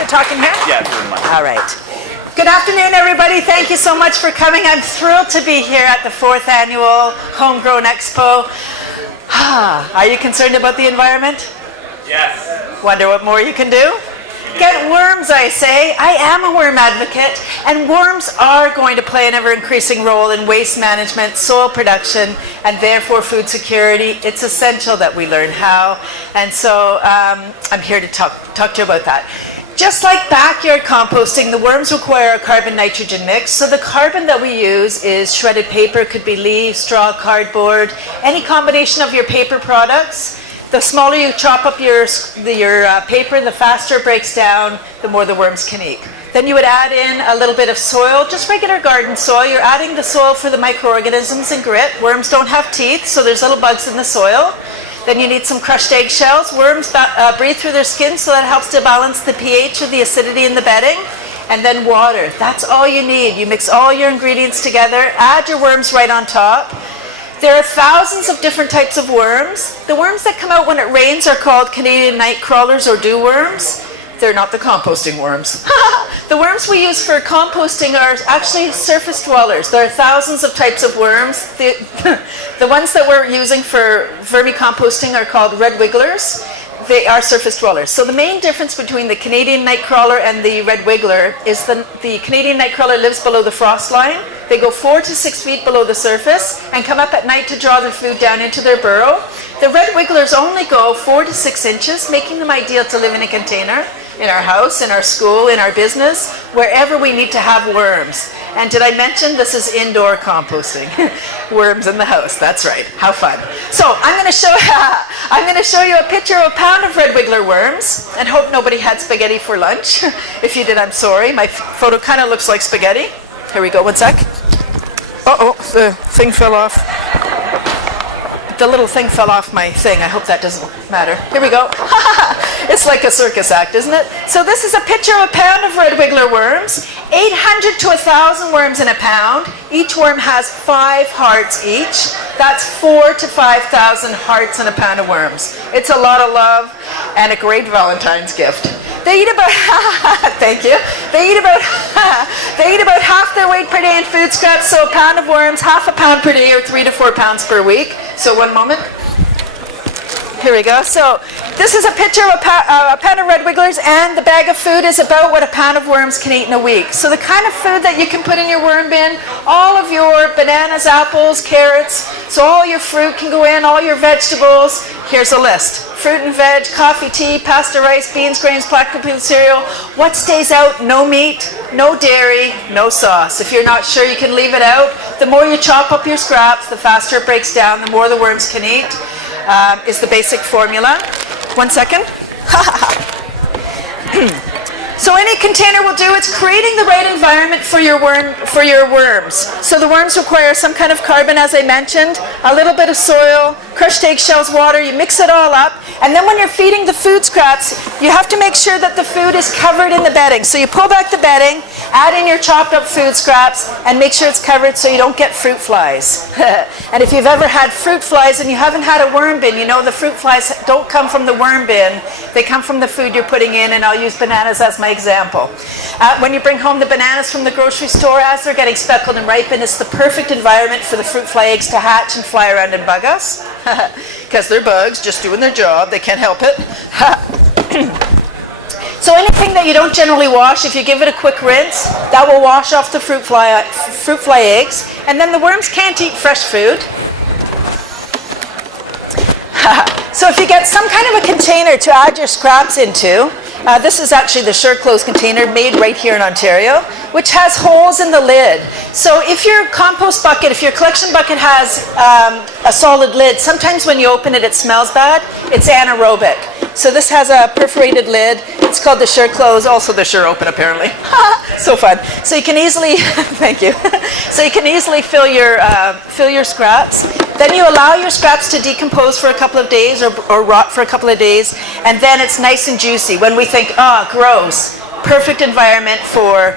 You're talking here? Yeah, through the mic. All right. Good afternoon, everybody. Thank you so much for coming. I'm thrilled to be here at the 4th Annual Homegrown Expo. Are you concerned about the environment? Yes. Wonder what more you can do? Get worms, I say. I am a worm advocate, and worms are going to play an ever-increasing role in waste management, soil production, and therefore food security. It's essential that we learn how, and so I'm here to talk to you about that. Just like backyard composting, the worms require a carbon-nitrogen mix. So the carbon that we use is shredded paper, could be leaves, straw, cardboard, any combination of your paper products. The smaller you chop up your paper, the faster it breaks down, the more the worms can eat. Then you would add in a little bit of soil, just regular garden soil. You're adding the soil for the microorganisms and grit. Worms don't have teeth, so there's little bugs in the soil. Then you need some crushed eggshells. Worms breathe through their skin, so that helps to balance the pH or the acidity in the bedding. And then water. That's all you need. You mix all your ingredients together, add your worms right on top. There are thousands of different types of worms. The worms that come out when it rains are called Canadian night crawlers or dew worms. They're not the composting worms. The worms we use for composting are actually surface dwellers. There are thousands of types of worms. The ones that we're using for Vermi Composting are called red wigglers. They are surface dwellers. So the main difference between the Canadian night crawler and the red wiggler is the Canadian night crawler lives below the frost line. They go 4 to 6 feet below the surface and come up at night to draw their food down into their burrow. The red wigglers only go 4 to 6 inches, making them ideal to live in a container, in our house, in our school, in our business, wherever we need to have worms. And did I mention this is indoor composting? Worms in the house, that's right. How fun. So I'm going to show you a picture of a pound of red wiggler worms, and hope nobody had spaghetti for lunch. If you did, I'm sorry. My photo kind of looks like spaghetti. Here we go, 1 sec. Uh-oh, the thing fell off. The little thing fell off my thing. I hope that doesn't matter. Here we go. It's like a circus act, isn't it? So this is a picture of a pound of red wiggler worms. 800 to 1,000 worms in a pound. Each worm has 5 hearts each. That's 4 to 5,000 hearts in a pound of worms. It's a lot of love and a great Valentine's gift. They eat about thank you. They eat about half their weight per day in food scraps. So a pound of worms, half a pound per day, or 3 to 4 pounds per week. So 1 moment. Here we go. So this is a picture of a pound of red wigglers, and the bag of food is about what a pound of worms can eat in a week. So the kind of food that you can put in your worm bin, all of your bananas, apples, carrots, so all your fruit can go in, all your vegetables. Here's a list. Fruit and veg, coffee, tea, pasta, rice, beans, grains, black complete cereal. What stays out? No meat, no dairy, no sauce. If you're not sure, you can leave it out. The more you chop up your scraps, the faster it breaks down, the more the worms can eat. Is the basic formula. 1 second. So any container will do. It's creating the right environment for your worms. So the worms require some kind of carbon, as I mentioned, a little bit of soil, crushed eggshells, water. You mix it all up, and then when you're feeding the food scraps, you have to make sure that the food is covered in the bedding. So you pull back the bedding, add in your chopped up food scraps, and make sure it's covered so you don't get fruit flies. And if you've ever had fruit flies and you haven't had a worm bin, you know the fruit flies don't come from the worm bin. They come from the food you're putting in, and I'll use bananas as my example. When you bring home the bananas from the grocery store, as they're getting speckled and ripened, it's the perfect environment for the fruit fly eggs to hatch and fly around and bug us. Because they're bugs, just doing their job. They can't help it. So anything that you don't generally wash, if you give it a quick rinse, that will wash off the fruit fly eggs. And then the worms can't eat fresh food. So if you get some kind of a container to add your scraps into, this is actually the Sure Close container made right here in Ontario, which has holes in the lid. So if your compost bucket, if your collection bucket has a solid lid, sometimes when you open it, it smells bad. It's anaerobic. So this has a perforated lid. It's called the Sure Close, also the Sure Open apparently. So fun. So you can easily, thank you. So you can easily fill your scraps. Then you allow your scraps to decompose for a couple of days or rot for a couple of days, and then it's nice and juicy. When we think, oh, gross, perfect environment for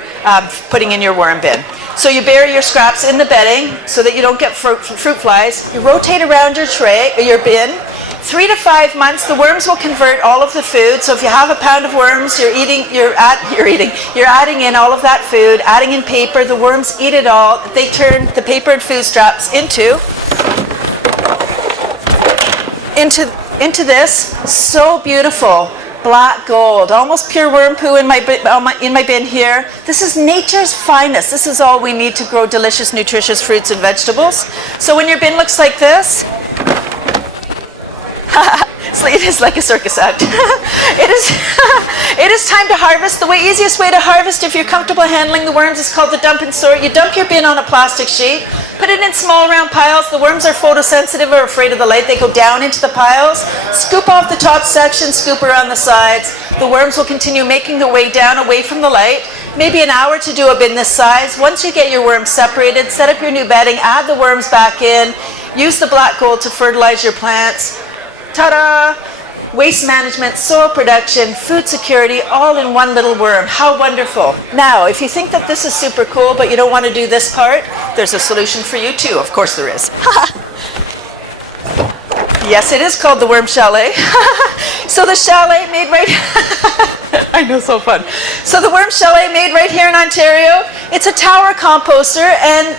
putting in your worm bin. So you bury your scraps in the bedding so that you don't get fruit flies. You rotate around your tray, or your bin. 3 to 5 months, the worms will convert all of the food. So if you have a pound of worms, you're adding in all of that food, adding in paper. The worms eat it all. They turn the paper and food scraps into this so beautiful black gold, almost pure worm poo in my bin here. This is nature's finest. This is all we need to grow delicious, nutritious fruits and vegetables. So when your bin looks like this, it is like a circus act. It is time to harvest. The easiest way to harvest, if you're comfortable handling the worms, is called the dump and sort. You dump your bin on a plastic sheet, put it in small round piles. The worms are photosensitive or afraid of the light. They go down into the piles. Scoop off the top section, scoop around the sides. The worms will continue making their way down away from the light. Maybe an hour to do a bin this size. Once you get your worms separated, set up your new bedding, add the worms back in, use the black gold to fertilize your plants. Ta-da! Waste management, soil production, food security, all in one little worm. How wonderful. Now, if you think that this is super cool, but you don't want to do this part, there's a solution for you too. Of course there is. Yes, it is called the Worm Chalet. So the chalet made right... I know, so fun. So the Worm Chalet made right here in Ontario. It's a tower composter, and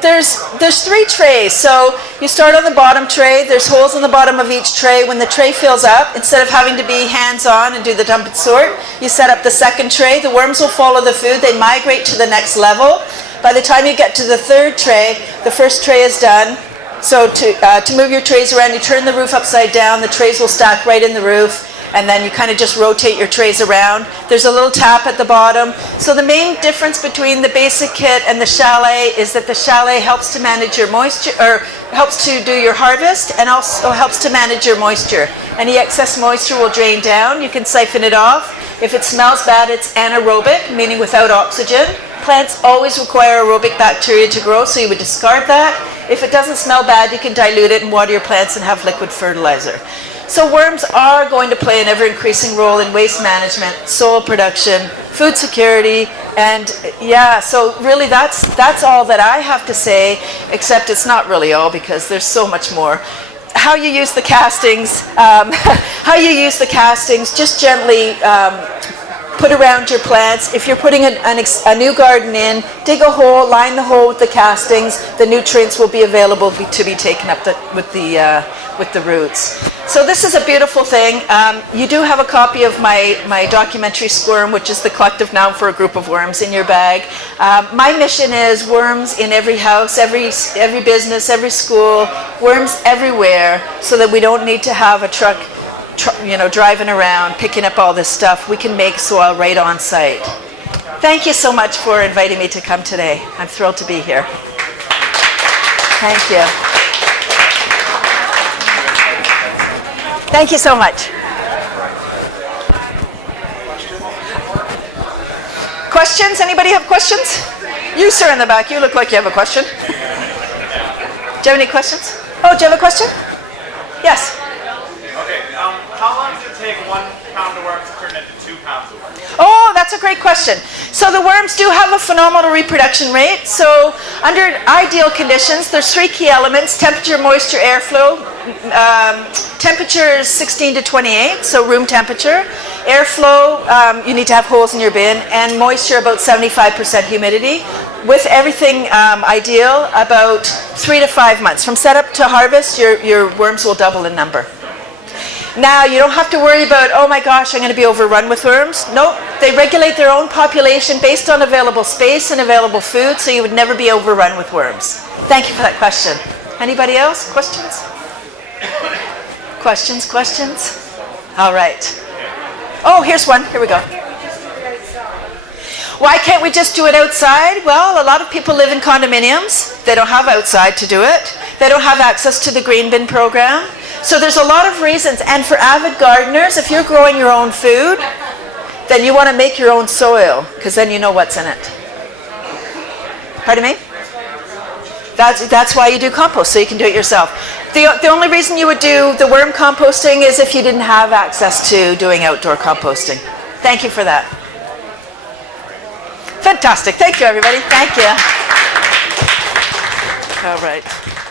there's 3 trays. So you start on the bottom tray. There's holes in the bottom of each tray. When the tray fills up, instead of having to be hands-on and do the dump and sort, you set up the second tray. The worms will follow the food. They migrate to the next level. By the time you get to the 3rd tray, the first tray is done. So to move your trays around, you turn the roof upside down. The trays will stack right in the roof. And then you kind of just rotate your trays around. There's a little tap at the bottom. So the main difference between the basic kit and the chalet is that the chalet helps to manage your moisture, or helps to do your harvest, and also helps to manage your moisture. Any excess moisture will drain down. You can siphon it off. If it smells bad, it's anaerobic, meaning without oxygen. Plants always require aerobic bacteria to grow, so you would discard that. If it doesn't smell bad, you can dilute it and water your plants and have liquid fertilizer. So worms are going to play an ever-increasing role in waste management, soil production, food security, and yeah, so really that's all that I have to say, except it's not really all because there's so much more. How you use the castings, just gently put around your plants. If you're putting a new garden in, dig a hole, line the hole with the castings. The nutrients will be available to be taken up with the roots. So this is a beautiful thing. You do have a copy of my documentary Squirm, which is the collective noun for a group of worms, in your bag. My mission is worms in every house, every business, every school, worms everywhere, so that we don't need to have a truck driving around, picking up all this stuff. We can make soil right on site. Thank you so much for inviting me to come today. I'm thrilled to be here. Thank you. Thank you so much. Questions? Anybody have questions? You, sir, in the back, you look like you have a question. Do you have any questions? Oh, do you have a question? Yes. Okay, how long does it take 1 pound of worms to turn into 2 pounds of worms? Oh, that's a great question. So the worms do have a phenomenal reproduction rate. So under ideal conditions, there's 3 key elements: temperature, moisture, airflow. Temperature is 16 to 28, so room temperature. Airflow, you need to have holes in your bin, and moisture about 75% humidity. With everything ideal, about 3 to 5 months. From setup to harvest, your worms will double in number. Now, you don't have to worry about, oh my gosh, I'm going to be overrun with worms. Nope, they regulate their own population based on available space and available food, so you would never be overrun with worms. Thank you for that question. Anybody else? Questions? Questions? All right. Oh, here's one. Here we go. Why can't we just do it outside? Well, a lot of people live in condominiums. They don't have outside to do it. They don't have access to the green bin program. So there's a lot of reasons. And for avid gardeners, if you're growing your own food, then you want to make your own soil, because then you know what's in it. Pardon me? That's why you do compost, so you can do it yourself. The only reason you would do the worm composting is if you didn't have access to doing outdoor composting. Thank you for that. Fantastic. Thank you, everybody. Thank you. All right.